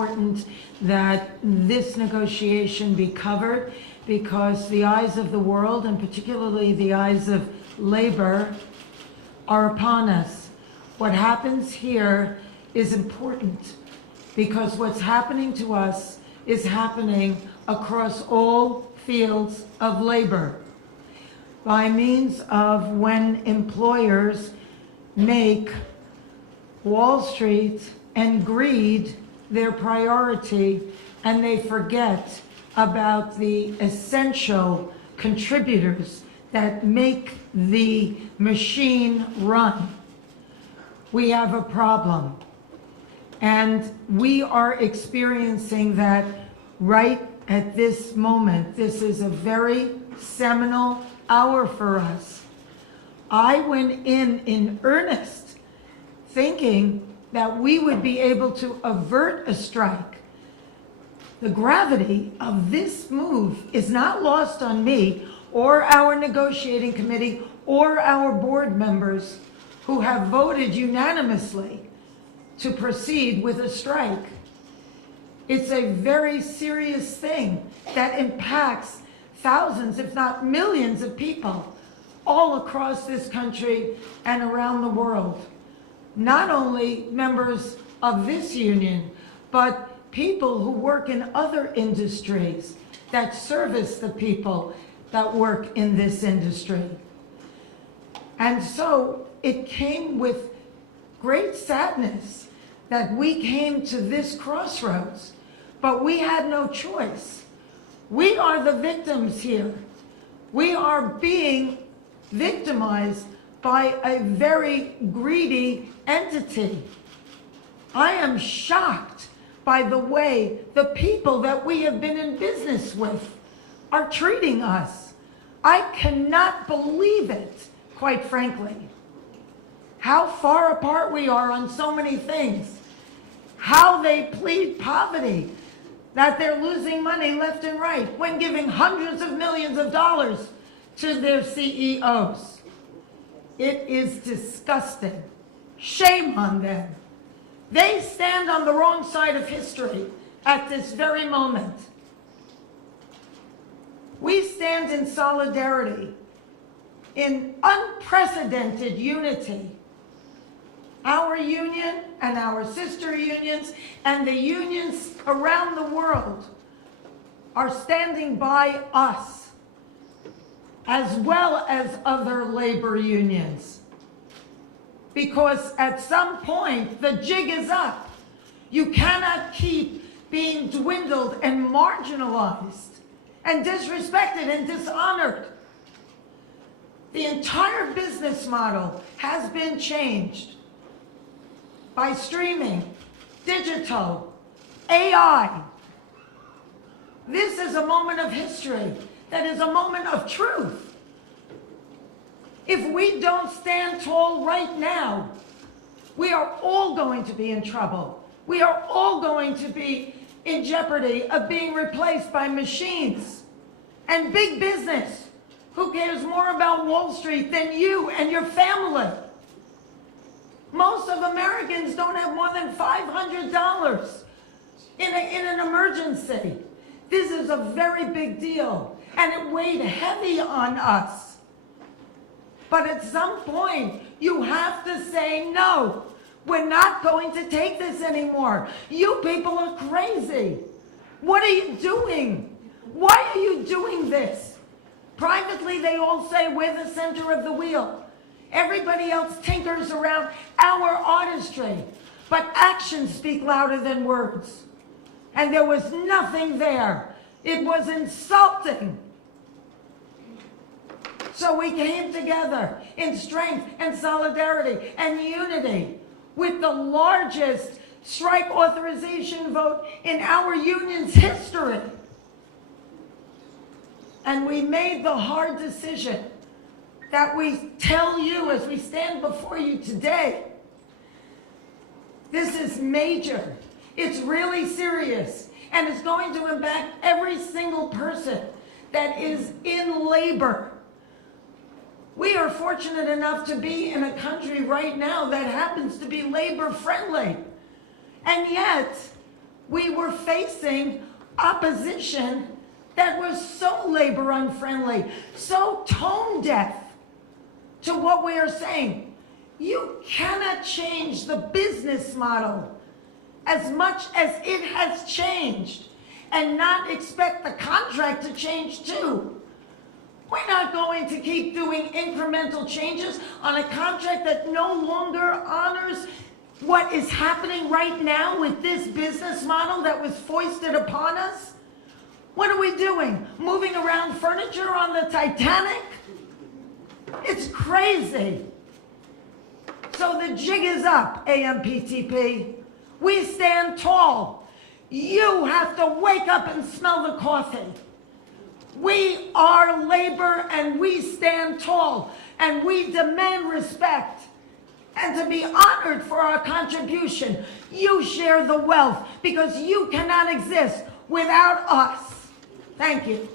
important that this negotiation be covered because the eyes of the world, and particularly the eyes of labor, are upon us. What happens here is important because what's happening to us is happening across all fields of labor by means of when employers make Wall Street and greed their priority, and they forget about the essential contributors that make the machine run. We have a problem, and we are experiencing that right at this moment. This is a very seminal hour for us. I went in earnest thinking that we would be able to avert a strike. The gravity of this move is not lost on me or our negotiating committee or our board members who have voted unanimously to proceed with a strike. It's a very serious thing that impacts thousands, if not millions of people all across this country and around the world. Not only members of this union, but people who work in other industries that service the people that work in this industry. And so it came with great sadness that we came to this crossroads, but we had no choice. We are the victims here. We are being victimized by a very greedy entity. I am shocked by the way the people that we have been in business with are treating us. I cannot believe it, quite frankly. How far apart we are on so many things. How they plead poverty, that they're losing money left and right when giving hundreds of millions of dollars to their CEOs. It is disgusting. Shame on them. They stand on the wrong side of history at this very moment. We stand in solidarity, in unprecedented unity. Our union and our sister unions and the unions around the world are standing by us, as well as other labor unions. Because at some point, the jig is up. You cannot keep being dwindled and marginalized and disrespected and dishonored. The entire business model has been changed by streaming, digital, AI. This is a moment of history that is a moment of truth. If we don't stand tall right now, we are all going to be in trouble. We are all going to be in jeopardy of being replaced by machines and big business. Who cares more about Wall Street than you and your family? Most of Americans don't have more than $500 in an emergency. This is a very big deal, and it weighed heavy on us. But at some point, you have to say, no, we're not going to take this anymore. You people are crazy. What are you doing? Why are you doing this? Privately, they all say we're the center of the wheel. Everybody else tinkers around our artistry. But actions speak louder than words. And there was nothing there. It was insulting. So we came together in strength and solidarity and unity with the largest strike authorization vote in our union's history. And we made the hard decision that we tell you as we stand before you today. This is major. It's really serious. And it's going to impact every single person that is in labor. We are fortunate enough to be in a country right now that happens to be labor friendly. And yet, we were facing opposition that was so labor unfriendly, so tone deaf to what we are saying. You cannot change the business model as much as it has changed and not expect the contract to change too. We're not going to keep doing incremental changes on a contract that no longer honors what is happening right now with this business model that was foisted upon us. What are we doing? Moving around furniture on the Titanic? It's crazy. So the jig is up, AMPTP. We stand tall. You have to wake up and smell the coffee. We are labor and we stand tall and we demand respect and to be honored for our contribution. You share the wealth because you cannot exist without us. Thank you.